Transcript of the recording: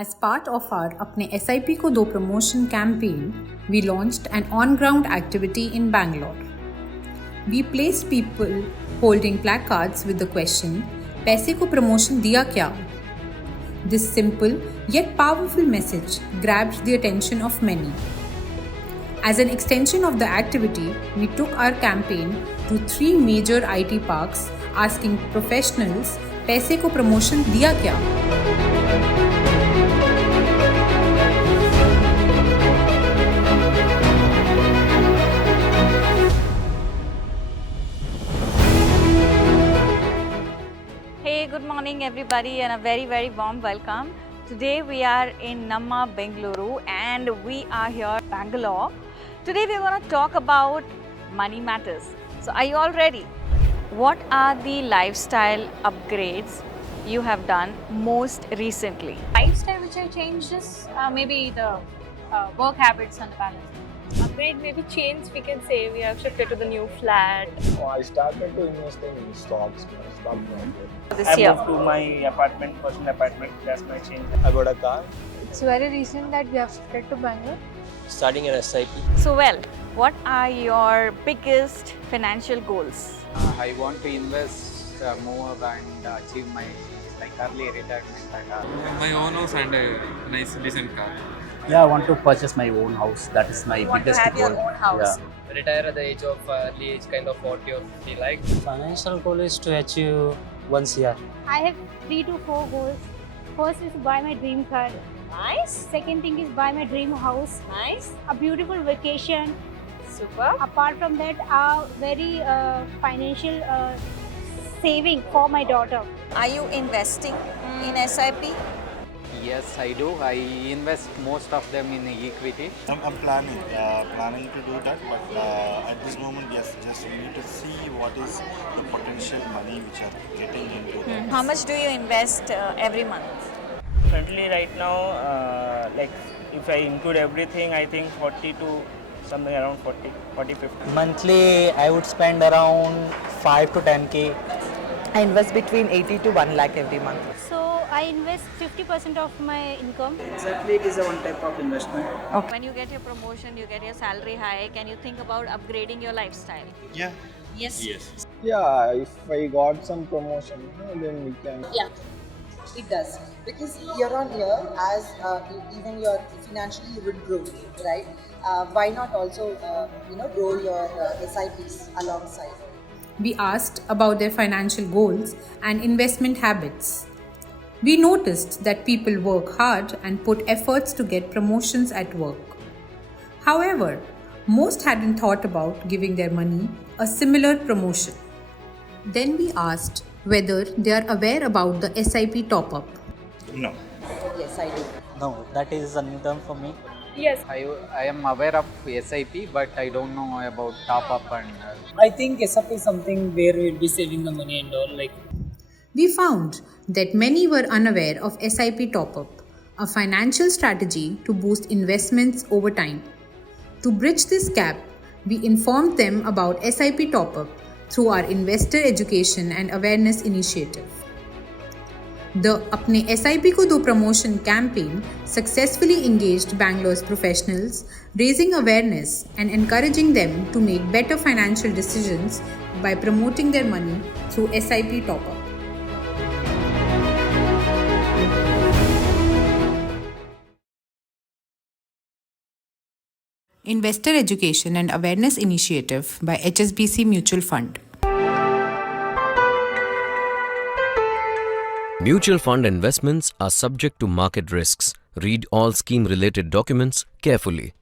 As part of our अपने SIP को दो promotion campaign, we launched an on-ground activity in Bangalore. We placed people holding placards with the question, पैसे को promotion दिया क्या? This simple yet powerful message grabbed the attention of many. As an extension of the activity, we took our campaign to 3 major IT parks asking professionals, पैसे को promotion दिया क्या? Hey, good morning everybody and a very warm welcome. Today we are in Namma, Bengaluru and we are here in Bangalore. Today we are going to talk about money matters. So are you all ready? What are the lifestyle upgrades you have done most recently? Lifestyle which I changed is maybe the work habits and the balance. Upgrade, maybe change we can say. We have shifted to the new flat. I started to invest in stocks, stock market. This year. I moved to my apartment, personal apartment. That's my change. I got a car. It's very recent that we have shifted to Bangalore. Starting an SIP. So well, what are your biggest financial goals? I want to invest more and achieve my early retirement. My own house and a nice decent car. Yeah, I want to purchase my own house. That is my biggest have goal. your own house. Yeah. Retire at the age of early age, kind of 40 or 50 like. Financial goal is to achieve 1 CR. I have 3 to 4 goals. First is buy my dream car. Nice. Second thing is buy my dream house. Nice. A beautiful vacation. Super. Apart from that, a very financial saving for my daughter. Are you investing in SIP? Yes, I do. I invest most of them in equity. I'm planning to do that, but at this moment, yes, just we need to see what is the potential money which are getting into that. How much do you invest every month? Currently, right now, like if I include everything, I think 40 to something around 40, 50. Monthly, I would spend around 5 to 10k. I invest between 80 to 1 lakh every month. So I invest 50% of my income. Exactly, it is a one type of investment. When you get your promotion, you get your salary hike, and you think about upgrading your lifestyle. Yeah. Yes. Yeah, if I got some promotion, then we can. Yeah, it does. Because year on year, as even your financially you would grow, right? Why not also, grow your SIPs alongside? We asked about their financial goals and investment habits. We noticed that people work hard and put efforts to get promotions at work. However, most hadn't thought about giving their money a similar promotion. Then we asked whether they are aware about the SIP top-up. No. Yes, I do. No, that is a new term for me. Yes. I am aware of SIP, but I don't know about top up and. I think SIP is something where we'll be saving the money and all. We found that many were unaware of SIP top-up, a financial strategy to boost investments over time. To bridge this gap, we informed them about SIP top-up through our investor education and awareness initiative. The अपने SIP को दो promotion campaign successfully engaged Bangalore's professionals, raising awareness and encouraging them to make better financial decisions by promoting their money through SIP top-up. Investor Education and Awareness Initiative by HSBC Mutual Fund. Mutual fund investments are subject to market risks. Read all scheme-related documents carefully.